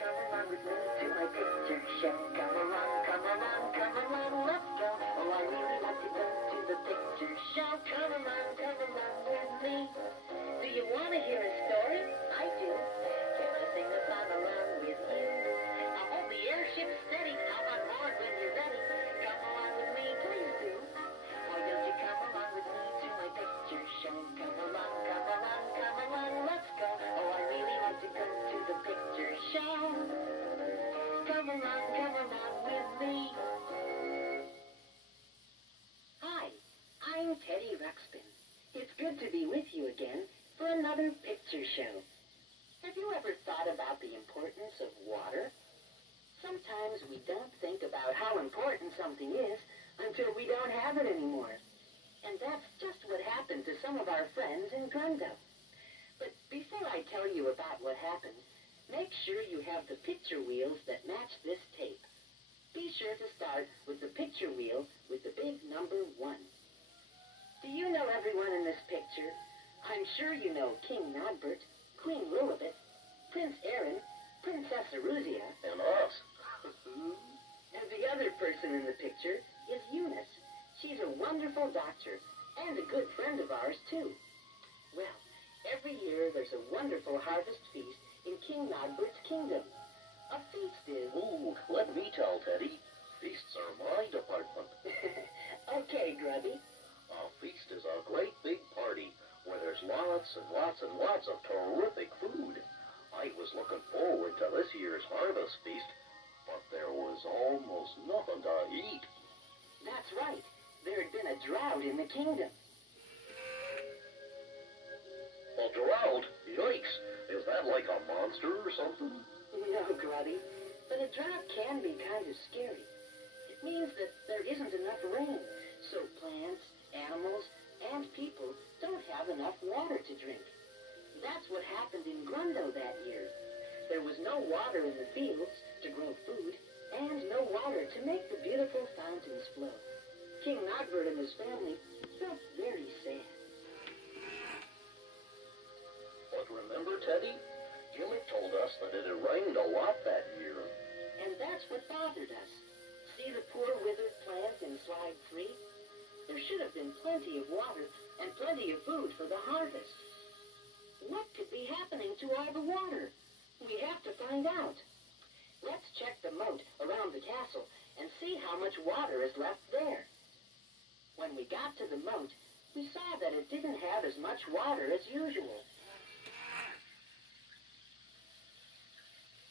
Come along with me to my picture show. Come along, come along, come along, let's go. Oh, I really want to go to the picture show. Come along with me. Do you want to hear a story? I do. Can I sing a song along with you? I'll hold the airship steady. Hop on board when you're ready. Come along with me, please do. Why don't you come along with me to my picture show? Come along, come along, come along, let's go. Oh, I really want to go to the picture show. Come along with me. Hi, I'm Teddy Ruxpin. It's good to be with you again for another picture show. Have you ever thought about the importance of water? Sometimes we don't think about how important something is until we don't have it anymore. And that's just what happened to some of our friends in Grundo. But before I tell you about what happened, make sure you have the picture wheels that match this tape. Be sure to start with the picture wheel with the big number 1. Do you know everyone in this picture? I'm sure you know King Nodbert, Queen Lilibet, Prince Aaron, Princess Aruzia, and us. And the other person in the picture is Eunice. She's a wonderful doctor and a good friend of ours, too. Well, every year there's a wonderful harvest feast in King Nodbert's kingdom. A feast is... Ooh, let me tell, Teddy. Feasts are my department. Okay, Grubby. A feast is a great big party where there's lots and lots and lots of terrific food. I was looking forward to this year's harvest feast, but there was almost nothing to eat. That's right. There had been a drought in the kingdom. A drought? Yikes! Is that like a monster or something? No, Grubby, but a drought can be kind of scary. It means that there isn't enough rain, so plants, animals, and people don't have enough water to drink. That's what happened in Grundo that year. There was no water in the fields to grow food, and no water to make the beautiful fountains flow. King Nodbert and his family felt very sad. But remember, Teddy? Gimmick told us that it had rained a lot that year. And that's what bothered us. See the poor withered plant in slide 3? There should have been plenty of water and plenty of food for the harvest. What could be happening to all the water? We have to find out. Let's check the moat around the castle and see how much water is left there. When we got to the moat, we saw that it didn't have as much water as usual.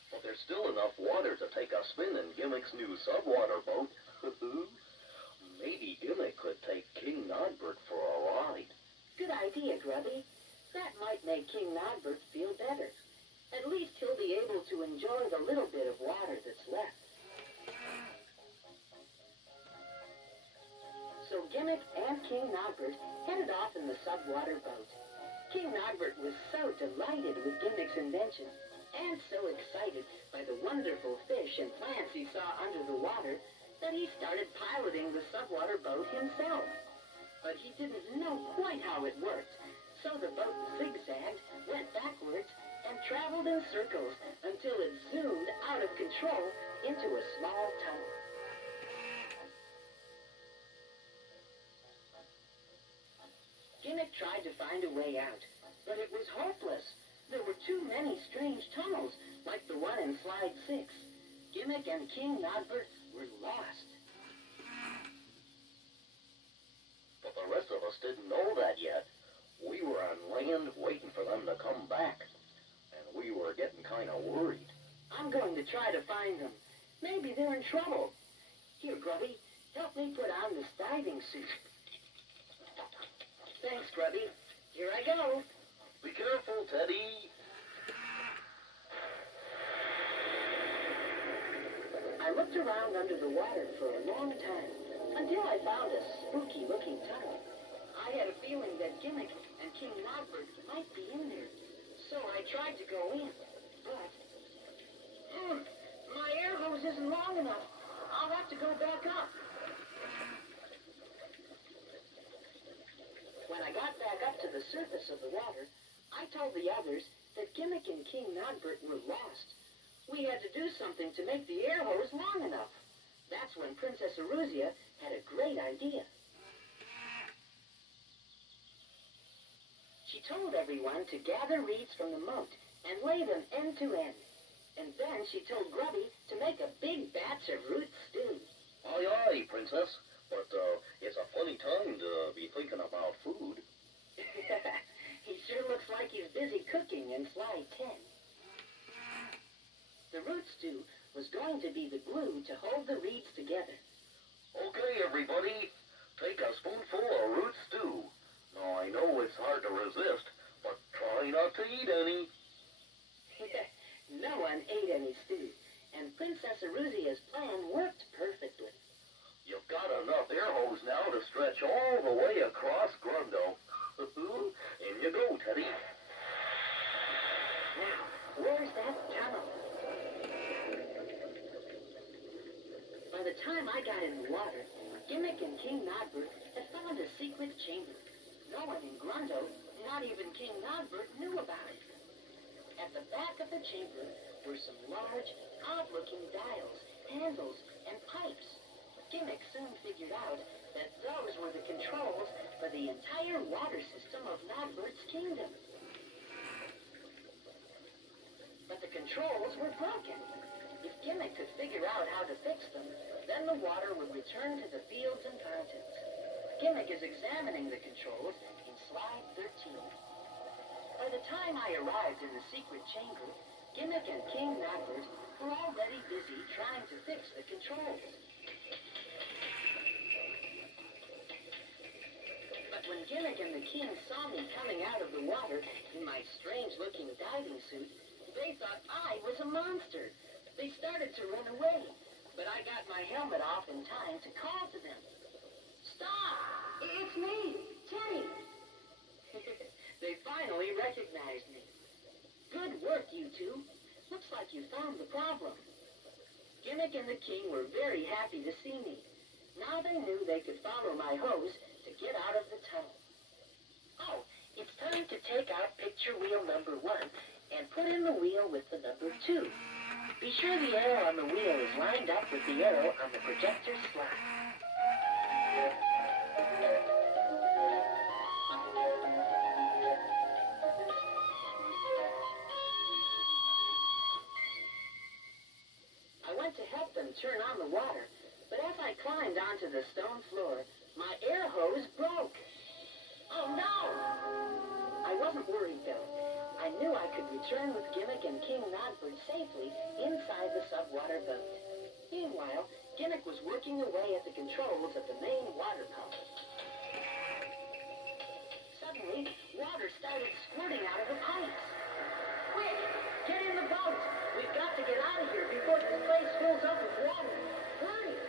But there's still enough water to take a spin in Gimmick's new subwater boat. Maybe Gimmick could take King Nodbert for a ride. Good idea, Grubby. That might make King Nodbert feel better. At least he'll be able to enjoy the little bit of water that's left. So Gimmick and King Nodbert headed off in the subwater boat. King Nodbert was so delighted with Gimmick's invention and so excited by the wonderful fish and plants he saw under the water that he started piloting the subwater boat himself. But he didn't know quite how it worked, so the boat zigzagged, went backwards, and traveled in circles until it zoomed out of control into a small tunnel. Gimmick tried to find a way out, but it was hopeless. There were too many strange tunnels, like the one in slide 6. Gimmick and King Nodbert were lost. But the rest of us didn't know that yet. We were on land waiting for them to come back. And we were getting kind of worried. I'm going to try to find them. Maybe they're in trouble. Here, Grubby, help me put on this diving suit. Thanks, Grubby. Here I go. Be careful, Teddy. I looked around under the water for a long time, until I found a spooky-looking tunnel. I had a feeling that Gimmick and King Nodbert might be in there, so I tried to go in, but... my air hose isn't long enough. I'll have to go back up. When I got back up to the surface of the water, I told the others that Gimmick and King Nodbert were lost. We had to do something to make the air hose long enough. That's when Princess Aruzia had a great idea. She told everyone to gather reeds from the moat and lay them end to end. And then she told Grubby to make a big batch of root stew. Aye, aye, Princess. But, it's a funny time to be thinking about food. He sure looks like he's busy cooking in slide 10. The root stew was going to be the glue to hold the reeds together. Okay, everybody, take a spoonful of root stew. Now, I know it's hard to resist, but try not to eat any. No one ate any stew, and Princess Aruzia's plan worked perfectly. You've got enough air hose now to stretch all the way across Grundo. In you go, Teddy. Now, where's that tunnel? By the time I got in the water, Gimmick and King Nodbert had found a secret chamber. No one in Grundo, not even King Nodbert, knew about it. At the back of the chamber were some large, odd-looking dials, handles, and pipes. Gimmick soon figured out that those were the controls for the entire water system of Nodbert's kingdom. But the controls were broken. If Gimmick could figure out how to fix them, then the water would return to the fields and fountains. Gimmick is examining the controls in slide 13. By the time I arrived in the secret chamber, Gimmick and King Nodbert were already busy trying to fix the controls. But when Gimmick and the King saw me coming out of the water in my strange-looking diving suit, they thought I was a monster. They started to run away, but I got my helmet off in time to call to them. Stop! It's me, Teddy! They finally recognized me. Good work, you two. Looks like you found the problem. Gimmick and the King were very happy to see me. Now they knew they could follow my hose to get out of the tunnel. Oh, it's time to take out picture wheel number 1 and put in the wheel with the number 2. Be sure the arrow on the wheel is lined up with the arrow on the projector slot. I went to help them turn on the water, but as I climbed onto the stone floor, my air hose broke. Oh no! I wasn't worried though. I knew I could return with Gimmick and King Nodbert safely inside the subwater boat. Meanwhile, Gimmick was working away at the controls of the main water pump. Suddenly, water started squirting out of the pipes. Quick! Get in the boat! We've got to get out of here before this place fills up with water. Hurry!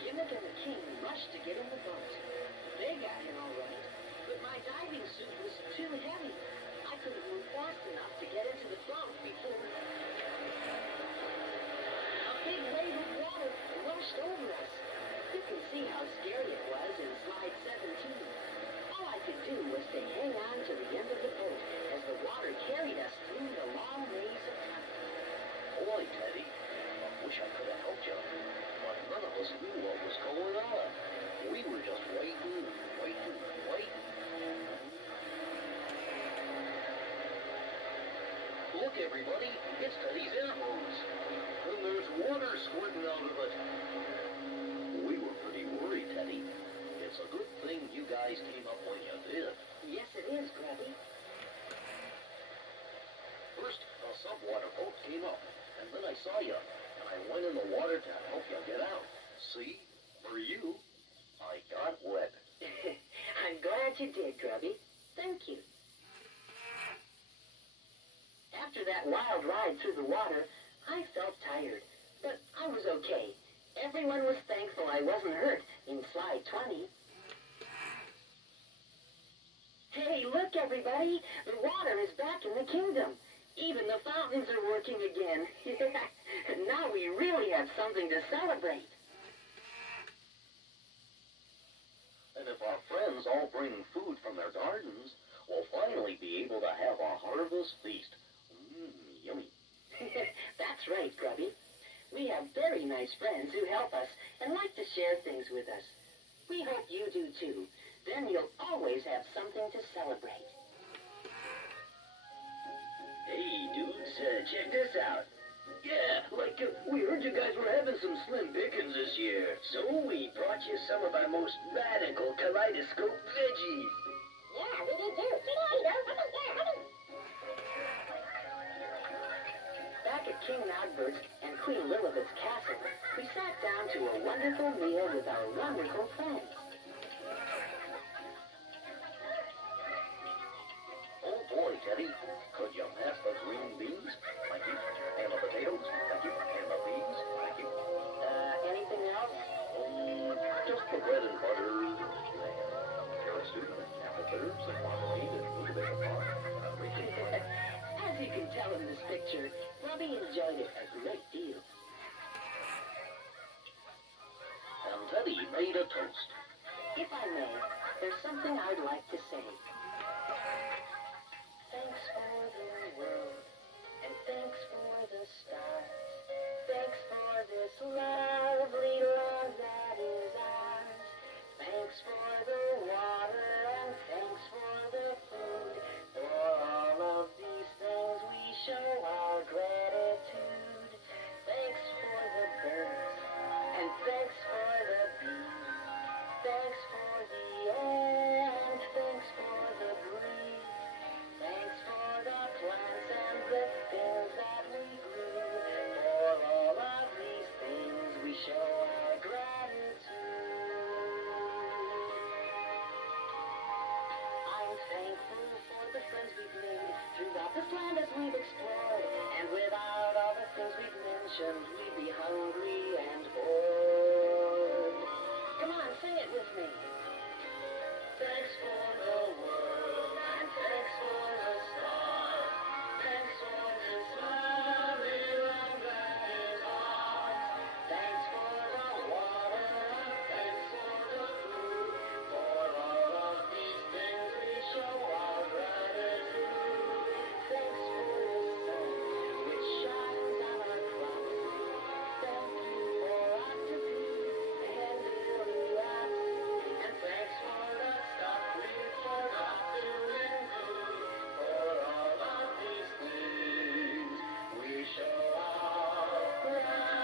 Gimmick and the King rushed to get in the boat. They got in all right, but my diving suit was too heavy. I couldn't move fast enough to get into the boat before a big wave of water rushed over us. You can see how scary it was in slide 17. All I could do was to hang on to the end of the boat as the water carried us through the long maze of tunnels. Boy, Teddy, I wish I could have helped you, but none of us knew what was going on. We were just waiting. Look, everybody, it's Teddy's air hose. And there's water squirting out of it. We were pretty worried, Teddy. It's a good thing you guys came up when you did. Yes, it is, Grubby. First, a subwater boat came up, and then I saw you, and I went in the water to help you get out. See? For you, I got wet. I'm glad you did, Grubby. Thank you. After that wild ride through the water, I felt tired, but I was okay. Everyone was thankful I wasn't hurt in slide 20. Hey, look, everybody! The water is back in the kingdom. Even the fountains are working again. Now we really have something to celebrate. And if our friends all bring food from their gardens, we'll finally be able to have a harvest feast. Yummy. That's right, Grubby. We have very nice friends who help us and like to share things with us. We hope you do too. Then you'll always have something to celebrate. Hey, dudes, check this out. Yeah, we heard you guys were having some slim pickings this year, so we brought you some of our most radical kaleidoscope veggies. Yeah, we did too. Back at King Nogbert's and Queen Lilibet's castle, we sat down to a wonderful meal with our wonderful friends. Oh boy, Teddy, could you pass the green beans? Thank you. And the potatoes? Thank you. And the beans? Thank you. Anything else? Just the bread and butter, and carrot soup, and apple fritters, and marmalade, and a little bit of pie. As you can tell in this picture, Robbie enjoyed it a great deal. And Teddy made a toast. If I may, there's something I'd like to say. Thanks for the world, and thanks for the stars. Thanks for this lovely love that is ours. Thanks for the water, and thanks for the food. For all of these things we show our gratitude. Thanks for the birds, and thanks for the bees. Thanks for the air, and thanks for the breeze. Thanks for the plants and the things that we grew. For all of these things we show our gratitude. I'm thankful for the friends we've made throughout this land as we've explored. And without all the things we've mentioned, we'd be hungry and bored. Come on, sing it with me. Thanks for the world, and thanks for the stars. Thanks for this lovely love that is ours. Thanks for the water, and thanks for the food. For all of these things we show our gratitude. Thanks for the sun, which shines on our crops. Thank you for octopede and Illiop. And thanks for the stuff we forgot to include. For all of these things, we show our gratitude.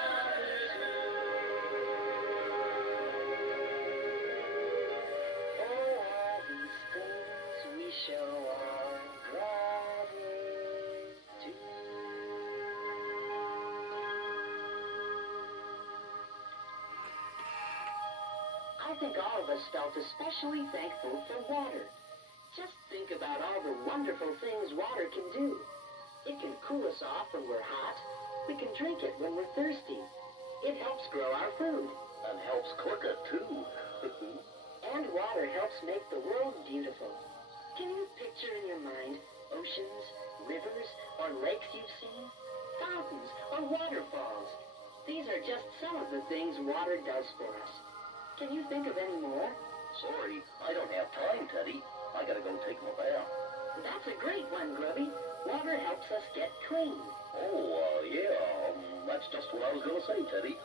For all these things, we show our gratitude. I think all of us felt especially thankful for water. Just think about all the wonderful things water can do. It can cool us off when we're hot. We can drink it when we're thirsty. It helps grow our food. And helps cook it, too. And water helps make the world beautiful. Can you picture in your mind oceans, rivers, or lakes you've seen? Fountains or waterfalls? These are just some of the things water does for us. Can you think of any more? Sorry, I don't have time, Teddy. I gotta go take my bath. That's a great one, Grubby. Water helps us get clean. Oh, yeah, that's just what I was gonna say, Teddy.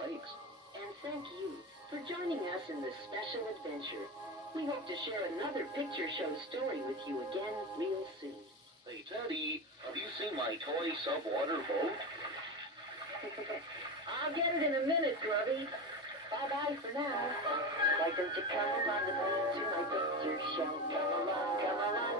Thanks. And thank you for joining us in this special adventure. We hope to share another picture show story with you again real soon. Hey, Teddy, have you seen my toy subwater boat? I'll get it in a minute, Grubby. Bye-bye for now. Why don't you come on with me to my picture show? Come along,